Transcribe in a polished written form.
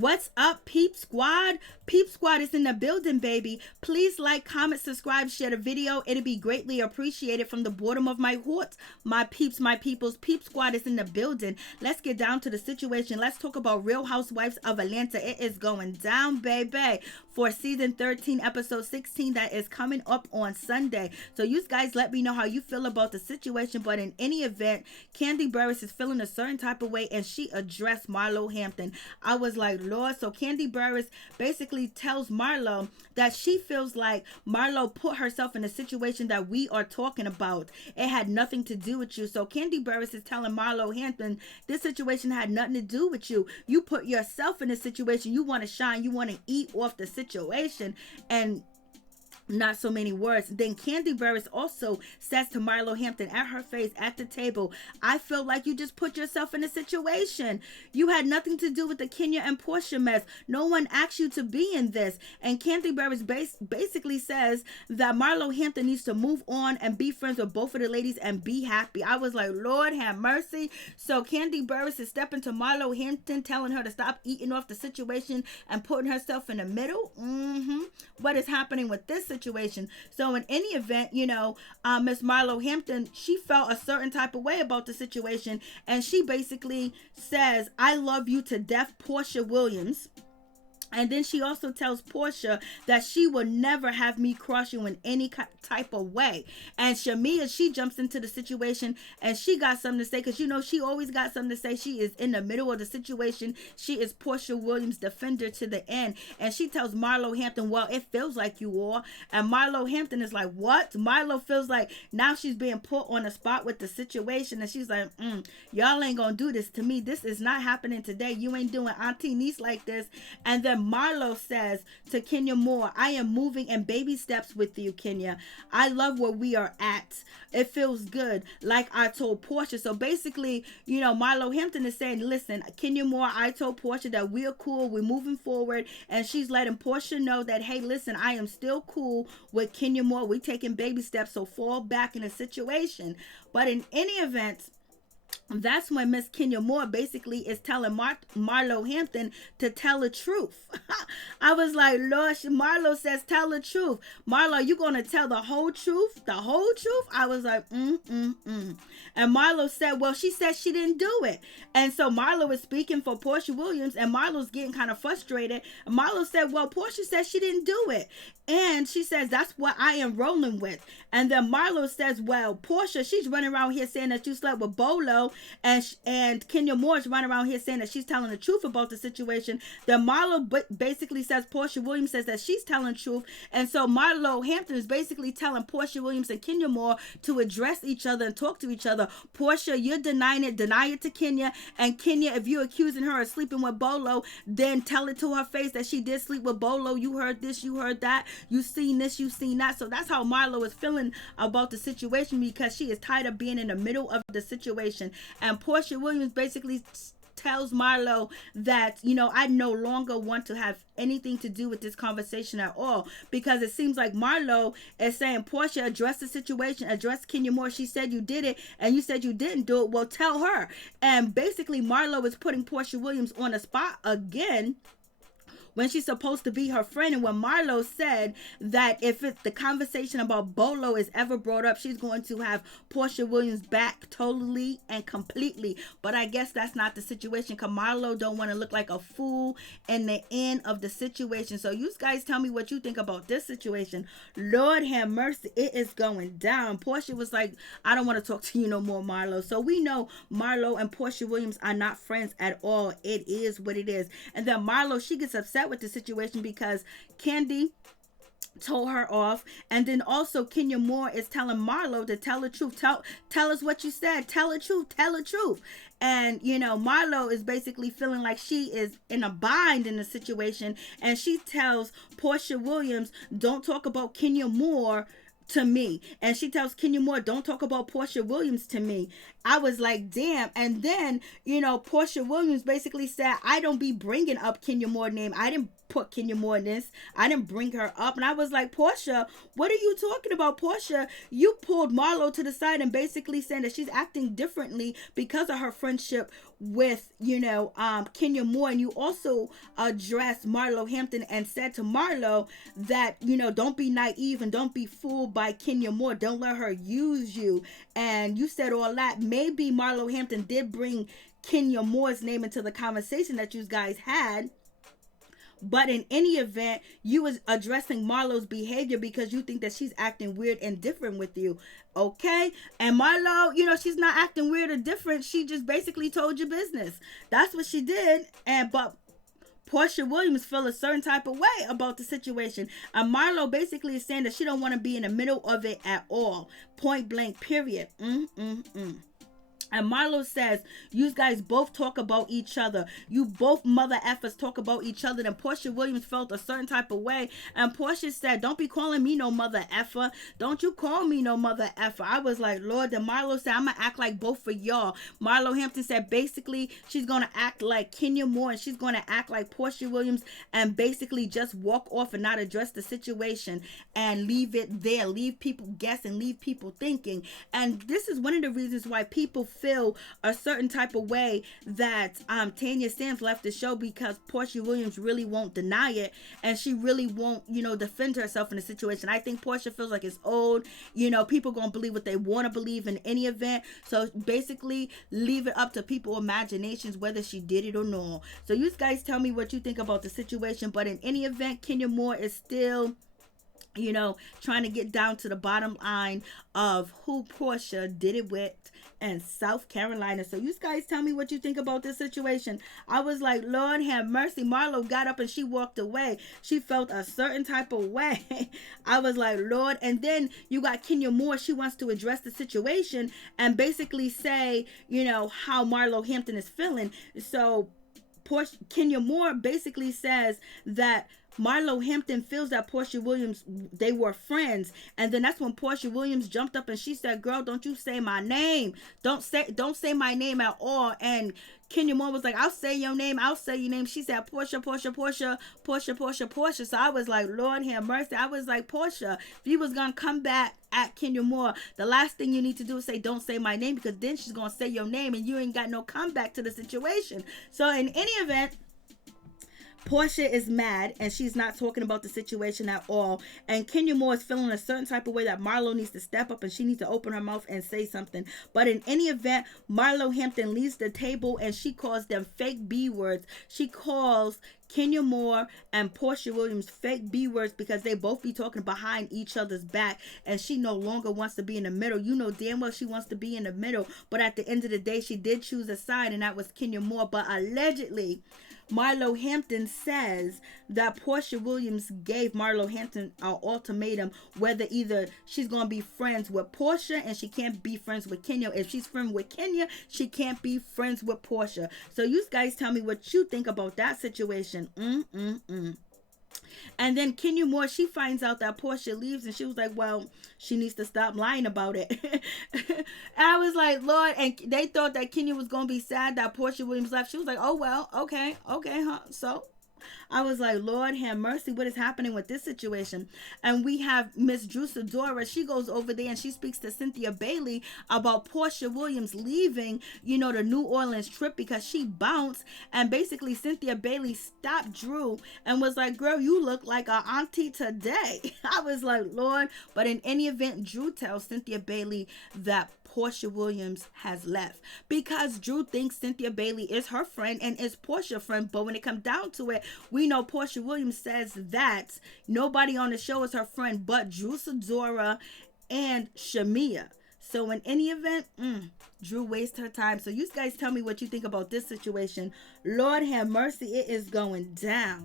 What's up, Peep Squad? Peep Squad is in the building, baby. Please like, comment, subscribe, share the video. It'll be greatly appreciated from the bottom of my heart. My peeps, my peoples, Peep Squad is in the building. Let's get down to the situation. Let's talk about Real Housewives of Atlanta. It is going down, baby, for season 13, episode 16 that is coming up on Sunday. So you guys let me know how you feel about the situation. But in any event, Kandi Burruss is feeling a certain type of way, and she addressed Marlo Hampton. I was like, Lord. So Kandi Burruss basically tells Marlo that she feels like Marlo put herself in a situation that we are talking about. It had nothing to do with you. So Kandi Burruss is telling Marlo Hampton, this situation had nothing to do with you. You put yourself in a situation. You want to shine. You want to eat off the situation. And not so many words. Then Kandi Burruss also says to Marlo Hampton at her face at the table, I feel like you just put yourself in a situation. You had nothing to do with the Kenya and Porsha mess. No one asked you to be in this. And Kandi Burruss basically says that Marlo Hampton needs to move on and be friends with both of the ladies and be happy. I was like, Lord have mercy. So Kandi Burruss is stepping to Marlo Hampton, telling her to stop eating off the situation and putting herself in the middle. What is happening with this situation? So in any event, Miss Marlo Hampton, she felt a certain type of way about the situation, and she basically says, I love you to death, Porsha Williams. And then she also tells Porsha that she will never have me cross you in any type of way. And Shamea, she jumps into the situation and she got something to say, because she always got something to say. She is in the middle of the situation. She is Porsha Williams' defender to the end. And she tells Marlo Hampton, well, it feels like you are. And Marlo Hampton is like, what? Marlo feels like now she's being put on the spot with the situation. And she's like, y'all ain't gonna do this to me. This is not happening today. You ain't doing auntie niece like this. And then Marlo says to Kenya Moore, I am moving in baby steps with you, Kenya. I love where we are at. It feels good, like I told Porsha. So basically, Marlo Hampton is saying, listen, Kenya Moore, I told Porsha that we're cool, we're moving forward. And she's letting Porsha know that, hey, listen, I am still cool with Kenya Moore. We're taking baby steps, so fall back in a situation. But in any event, that's when Miss Kenya Moore basically is telling Marlo Hampton to tell the truth. I was like, Lord, Marlo says, tell the truth. Marlo, you going to tell the whole truth? The whole truth? I was like, And Marlo said, well, she said she didn't do it. And so Marlo is speaking for Porsha Williams, and Marlo's getting kind of frustrated. And Marlo said, well, Porsha said she didn't do it. And she says, that's what I am rolling with. And then Marlo says, well, Porsha, she's running around here saying that you slept with Bolo. And Kenya Moore's running around here saying that she's telling the truth about the situation. Then Marlo basically says, Porsha Williams says that she's telling the truth. And so Marlo Hampton is basically telling Porsha Williams and Kenya Moore to address each other and talk to each other. Porsha, you're denying it. Deny it to Kenya. And Kenya, if you're accusing her of sleeping with Bolo, then tell it to her face that she did sleep with Bolo. You heard this, you heard that. You seen this, you seen that. So that's how Marlo is feeling about the situation, because she is tired of being in the middle of the situation. And Porsha Williams basically tells Marlo that, I no longer want to have anything to do with this conversation at all, because it seems like Marlo is saying, Porsha, address the situation, address Kenya Moore. She said you did it, and you said you didn't do it. Well, tell her. And basically Marlo is putting Porsha Williams on the spot again, when she's supposed to be her friend. And when Marlo said that if the conversation about Bolo is ever brought up, she's going to have Porsha Williams back totally and completely. But I guess that's not the situation, because Marlo don't want to look like a fool in the end of the situation. So you guys tell me what you think about this situation. Lord have mercy, it is going down. Porsha was like, I don't want to talk to you no more, Marlo. So we know Marlo and Porsha Williams are not friends at all. It is what it is. And then Marlo, she gets upset with the situation because Kandi told her off. And then also Kenya Moore is telling Marlo to tell the truth. Tell us what you said. Tell the truth. Tell the truth. And Marlo is basically feeling like she is in a bind in the situation, and she tells Porsha Williams, don't talk about Kenya Moore to me. And she tells Kenya Moore, don't talk about Porsha Williams to me. I was like, damn. And then, Porsha Williams basically said, I don't be bringing up Kenya Moore's name. I didn't put Kenya Moore in this. I didn't bring her up. And I was like, Porsha, what are you talking about? Porsha, you pulled Marlo to the side and basically saying that she's acting differently because of her friendship with, Kenya Moore. And you also addressed Marlo Hampton and said to Marlo that, don't be naive and don't be fooled by Kenya Moore. Don't let her use you. And you said all that. Maybe Marlo Hampton did bring Kenya Moore's name into the conversation that you guys had. But in any event, you was addressing Marlo's behavior because you think that she's acting weird and different with you. Okay? And Marlo, she's not acting weird or different. She just basically told you business. That's what she did. But Porsha Williams feel a certain type of way about the situation. And Marlo basically is saying that she don't want to be in the middle of it at all. Point blank, period. And Marlo says, you guys both talk about each other. You both mother effers talk about each other. Then Porsha Williams felt a certain type of way. And Porsha said, don't be calling me no mother effer. Don't you call me no mother effer. I was like, Lord. Then Marlo said, I'm going to act like both of y'all. Marlo Hampton said, basically, she's going to act like Kenya Moore. And she's going to act like Porsha Williams. And basically just walk off and not address the situation. And leave it there. Leave people guessing. Leave people thinking. And this is one of the reasons why people feel a certain type of way that Tanya Stamps left the show, because Porsha Williams really won't deny it, and she really won't defend herself in the situation. I think Porsha feels like it's old. People gonna believe what they want to believe in any event, so basically leave it up to people's imaginations whether she did it or not. So you guys tell me what you think about the situation. But in any event, Kenya Moore is still trying to get down to the bottom line of who Porsha did it with in South Carolina. So you guys tell me what you think about this situation. I was like, Lord have mercy. Marlo got up and she walked away. She felt a certain type of way. I was like, Lord. And then you got Kenya Moore. She wants to address the situation and basically say, how Marlo Hampton is feeling. So Kenya Moore basically says that Marlo Hampton feels that Porsha Williams, they were friends. And then that's when Porsha Williams jumped up and she said, girl, don't you say my name. Don't say my name at all. And Kenya Moore was like, I'll say your name. I'll say your name. She said, Porsha, Porsha, Porsha, Porsha, Porsha, Porsha. So I was like, Lord have mercy. I was like, Porsha, if you was going to come back at Kenya Moore, the last thing you need to do is say, don't say my name, because then she's going to say your name and you ain't got no comeback to the situation. So in any event, Porsha is mad and she's not talking about the situation at all. And Kenya Moore is feeling a certain type of way that Marlo needs to step up and she needs to open her mouth and say something. But in any event, Marlo Hampton leaves the table and she calls them fake B words. She calls Kenya Moore and Porsha Williams fake B words because they both be talking behind each other's back, and she no longer wants to be in the middle. You know damn well she wants to be in the middle, but at the end of the day, she did choose a side, and that was Kenya Moore. But allegedly, Marlo Hampton says that Porsha Williams gave Marlo Hampton an ultimatum whether either she's going to be friends with Porsha and she can't be friends with Kenya. If she's friends with Kenya, she can't be friends with Porsha. So you guys tell me what you think about that situation. And then Kenya Moore, she finds out that Porsha leaves and she was like, well, she needs to stop lying about it. And I was like, Lord, and they thought that Kenya was going to be sad that Porsha Williams left. She was like, oh, well, okay, huh? So I was like, Lord have mercy, what is happening with this situation? And we have Miss Sidora. She goes over there and she speaks to Cynthia Bailey about Porsha Williams leaving, the New Orleans trip because she bounced. And basically Cynthia Bailey stopped Drew and was like, girl, you look like our auntie today. I was like, Lord. But in any event, Drew tells Cynthia Bailey that Porsha Williams has left because Drew thinks Cynthia Bailey is her friend and is Porsha's friend. But when it comes down to it, we know Porsha Williams says that nobody on the show is her friend but Drew Sidora and Shamea. So in any event, Drew wastes her time. So you guys tell me what you think about this situation. Lord have mercy, it is going down.